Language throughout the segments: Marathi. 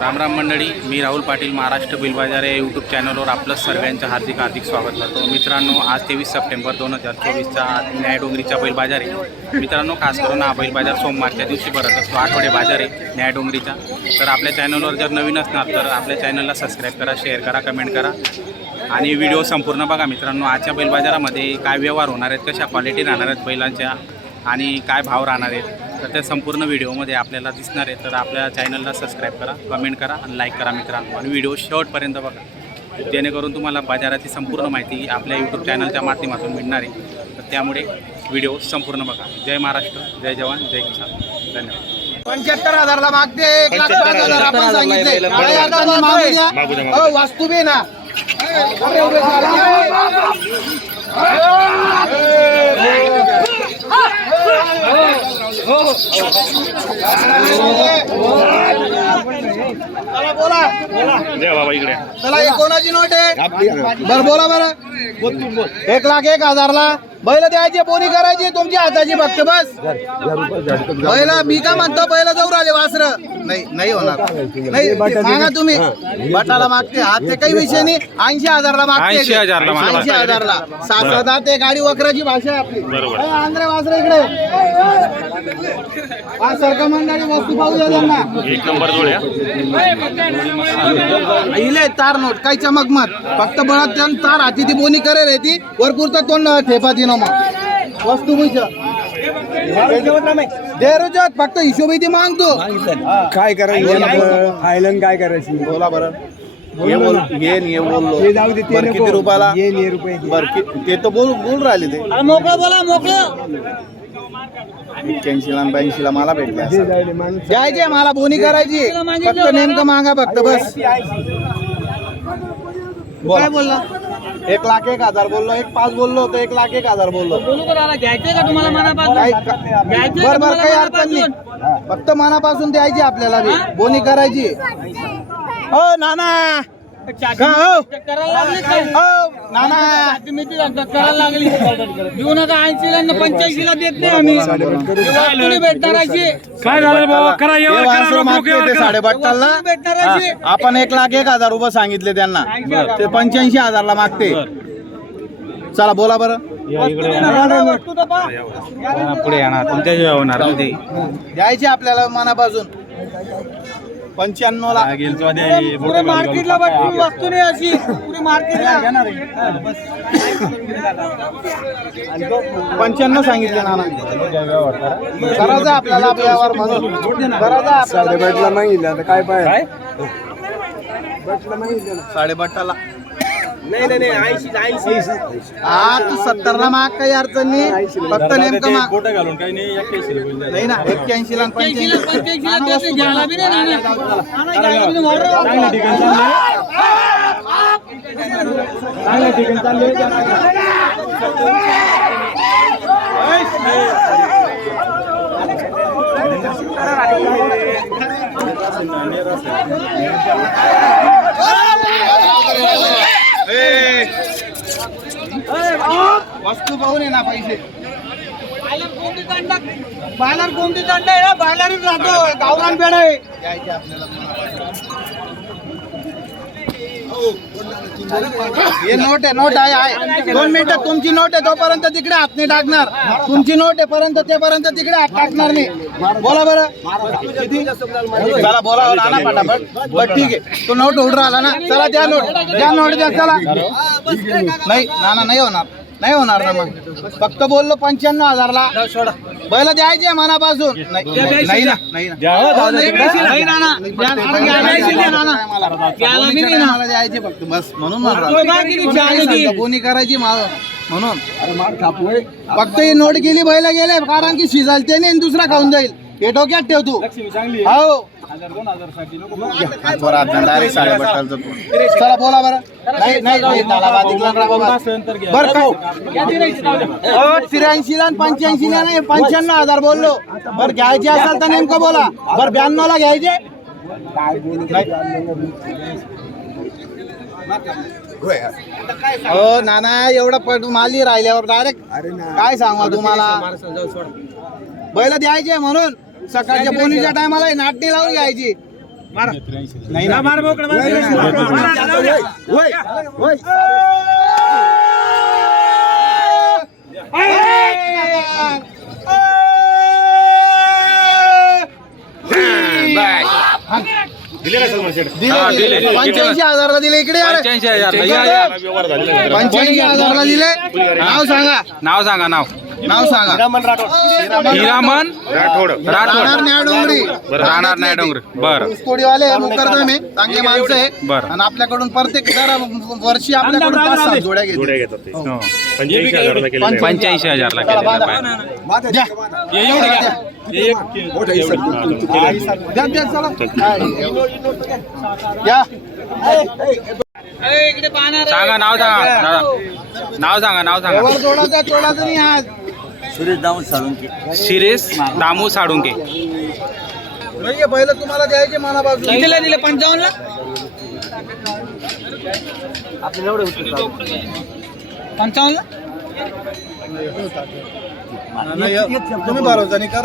राम राम मंडळी मी राहुल पाटील महाराष्ट्र बिलबाजार या यूट्यूब चॅनलवर आपलं सर्वांचं हार्दिक हार्दिक स्वागत करतो. मित्रांनो आज तेवीस सप्टेंबर दोन हजार चोवीसचा न्यायडोंगरीचा बैल बाजार आहे. मित्रांनो खास करून हा बैल बाजार सोमवारच्या दिवशी भरत असतो. आठवडे बाजार आहे न्यायडोंगरीचा तर आपल्या चॅनलवर जर नवीन असणार तर आपल्या चॅनलला सबस्क्राईब करा शेअर करा कमेंट करा. आणि व्हिडिओ संपूर्ण बघा मित्रांनो. आजच्या बैल बाजारामध्ये काय व्यवहार होणार आहेत कशा क्वालिटी राहणार आहेत बैलांच्या आणि काय भाव राहणार आहेत तर त्या संपूर्ण व्हिडिओमध्ये आपल्याला दिसणार आहे. तर आपल्या चॅनलला सबस्क्राईब करा कमेंट करा आणि लाईक करा मित्रांनो. आणि व्हिडिओ शेवटपर्यंत बघा. जेणेकरून तुम्हाला बाजाराची संपूर्ण माहिती आपल्या यूट्यूब चॅनलच्या माध्यमातून मिळणार आहे. तर त्यामुळे व्हिडिओ संपूर्ण बघा. जय महाराष्ट्र जय जवान जय किसान. धन्यवाद. पंच्याहत्तर हजारला मागते. एक लाख पाच हजार आपण सांगितले. काय अडचण नाही, मागू द्या. हो वास्तू बी ना. उभे चला बोला चला हे कोणाची नोट आहे? बर बोला बरं. एक लाख एक हजारला. बैल द्यायची बोनी करायची तुमची हाताची बघते बस. बैला मी का म्हणतो बैल जाऊ राहिले वासर. नाही नाही होणार. नाही सांगा तुम्ही. बटाला मागते हात ते काही विषय नाही. ऐंशी हजारला मागते 80,000 ला मागते. ऐंशी हजारला. सात हजार ते गाडी वक्राची भाषा आहे आपली. ए, आंध्रे वासर इकडे. हा सरका मंडळी वस्तू पाहू द्या त्यांना. एक नंबर जोड्या. हिले तार नोट काही चमक मत. फक्त बळत त्यानं तार हाती ती बोनी करेल आहे ती. वरपूर तर तोंड ठेपा ती मग वस्तू बुज देरुजात फक्त हिशोबी ती मागतो. काय करायचं? फायलन काय करायची? बोला बरं. हे बोल. नाही, बोललो. ते जाऊ दे ते बरं नको. किती रुपयाला? ये ने रुपये दे. बरं कि- ते तर बोल बोल राहिले ते. मोकळं बोला मोकळं. मला भेटले ते जाऊ दे, माणूस द्यायचे मला बोनी करायची. फक्त नेमकं मागा फक्त बस. काय बोलला? एक लाख एक हजार बोललो एक पाच बोललो तर एक लाख एक हजार बोललो. बोलू का दादा घ्यायचंय का तुम्हाला काही मनापासून घ्यायचंय बर का बर काही तुम्हाला अडचण नाही? फक्त मनापासून द्यायची आपल्याला बी. बोनी करायची. हो नाना. का हो करायला लागले काय हो नाना. तुम्ही ती करायला लागली. देऊ नका ऐंशी ला पंच्याऐंशी ला देत नाही आम्ही. तुम्ही भेटणार अशी काय झालं बाबा? करा हे वासरं मागते ते साडेबट्टाला भेटणार अशी आपण एक लाख एक हजार रुपये सांगितले त्यांना. ते पंच्याऐंशी हजारला मागते. चला बोला बरं. वस्तू तर पहा. पुढे येणार. तुमच्या होणार द्यायची आपल्याला मनापासून. पंच्याण्णव ला पुरे मार्केटला वस्तू नाही अशी. पुरे मार्केटला. पंच्याण्णव सांगितले नाना. करायचं आपल्याला व्यवहार करायचं साडेबाटला आता काय पाय बटला मागितलं ना. साडेबट्टाला नाही नाही नाही ऐंशी ऐंशी. हा तू सत्तर ला माग काही अडचण नाही. फक्त नेमकं माग घालून काही नाही नाही ना एक्क्याऐंशी ला पंच्याऐंशी ला पंच्याऐंशी. ला देत नाही. घ्यायला वस्तू पाहून ये ना पैसे. बायलर कोणती दांडा? आहे? ना बायलरच राहतो गावरान पेड आहे. द्यायचे आपल्याला हे नोट आहे नोट आहे आहे. दोन मिनिटं तुमची नोट आहे तोपर्यंत तिकडे हात नाही टाकणार. तुमची नोट आहे पर्यंत तेपर्यंत तिकडे हात टाकणार नाही. बोला बरं. किती? चला बोला फटाफट बरं ठीक आहे. तो नोट उड राहिला ना. चला द्या नोट. द्या नोट द्या चला. नाही नाना नाही होणार. नाही होणार ना मग. फक्त बोललो पंच्याण्णव हजारला. बैल द्यायचे मनापासून. नाही नाही ना नाही ना नाही. मला द्यायचे फक्त. बस म्हणून कोणी करायची माझं म्हणून. फक्त ही नोट गेली बैला गेले. कारण की शिजाल ते नाही आणि दुसरा खाऊन जाईल. हे डोक्यात ठेव तू. हो direct साडेबट्टालचं तू. चला बोला बरं. नाही नाही नाही त्याला बाधिकला ना बाबा. बरं काय हो, त्र्याऐंशी ला पंच्याऐंशी ला नाही पंच्याण्णव हजार बोललो. बरं घ्यायचे असेल तर नेमकं बोला. बरं ब्याण्णव ला घ्यायचे हो नाना एवढं पट माली राहिल्यावर डायरेक्ट काय सांगा तुम्हाला? बैल द्यायचे म्हणून. सकाळच्या पोलीच्या टायमाला नाटणी लावून घ्यायची. नाही ना मार मोकळं हा, पंच्याऐंशी हजारला दिले इकडे. पंच्याऐंशी हजारला. दिले. नाव सांगा. नाव सांगा नाव. नाव सांगा. हिरामन राठोड. राहणार न्याय डोंगरी. राहणार नाही डोंगर. बरं. कोडीवाले मुकरदम आहे चांगले माणसं आहे. बरं. आणि आपल्याकडून प्रत्येक दर वर्षी आपल्याकडून पाच सहा जोड्या घेतो हो. पंच्याऐंशी हजारला केलेला पाहिजे द्या. द्या, द्या, चला. द्या. इकडे पाहणार सांगा नाव सांगा. दादा. नाव सांगा. नाव सांगा. वर जोडाचा नाही आज. शिरेश दामू साळुंके. नाही पहिलं तुम्हाला द्यायचे मनापासून. कितीला दिले? पंचावन्नला? पंचावन्नला? नाही, तुम्ही भरोसा नाही? कर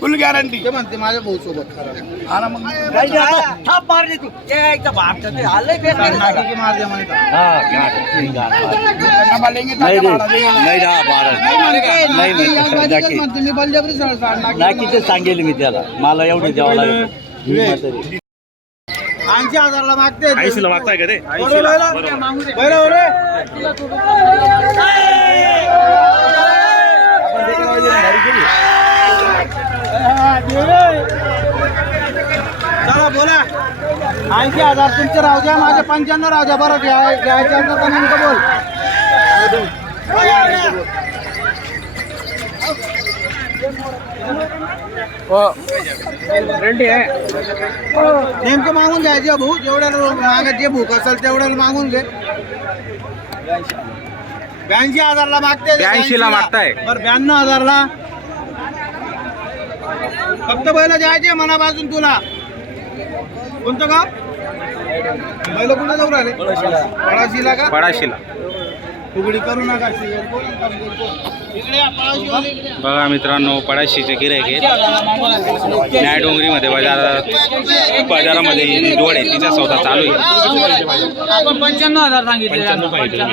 फुल गॅरंटी ते म्हणते माझ्या भाऊ सोबत नाकीची मार द्या म्हणे का? नाही, नाही, या बाजूलाच म्हणते, मी बलजबरी सर- सर- नाकी नाकीचे सांगेल मी त्याला मला एवढे द्यावं लागेल ऐंशी हजारला मागते ऐंशीला मागताय का ते चला बोला. ऐंशी हजार तुमचे राहू द्या माझे पंच्याण्णव राहू द्या. बरं घ्या घ्यायचं तर नेमकं बोल. नेमकं मागून घ्यायचे भाऊ जेवढ्याला मागत जे भूक असेल तेवढ्याला मागून घे. ब्याऐंशी हजारला मागते 82 ला मागताय. बरं ब्याण्णव हजारला. फक्त बैल द्यायचे मनापासून तुला. कोणतं गाव? बैल कुठे जाऊ राहिले? पळाशीला का? पडाशीला फुगडी करू नका. बघा मित्रांनो पडाशीचे गिरायक आहेत. न्याय डोंगरीमध्ये बाजारात बाजारामध्ये जोड आहे तिचा सौदा चालू आहे. आपण पंच्याण्णव हजार सांगितले.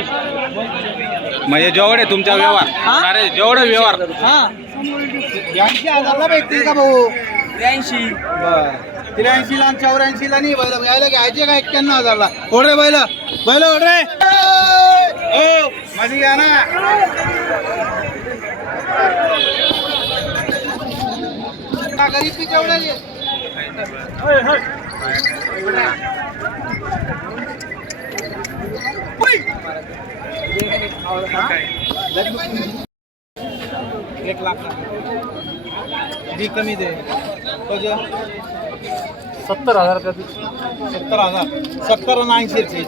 म्हणजे जेवढे तुमचा व्यवहार अरे जेवढे व्यवहार. हा. ब्याऐंशी हजारला भेटतील का भाऊ? त्र्याऐंशी त्र्याऐंशी ला चौऱ्याऐंशी ला नाही बैल यायला घ्यायचे का एक्क्याण्णव हजारला? ओढ रे बैल. बैल ओढ रे. हो माझी घ्या ना. का गरीब तेवढ्याच आहे. एक लाख. जी कमी दे. कसे सत्तर हजार का सत्तर हजार. सत्तर आणि ऐंशी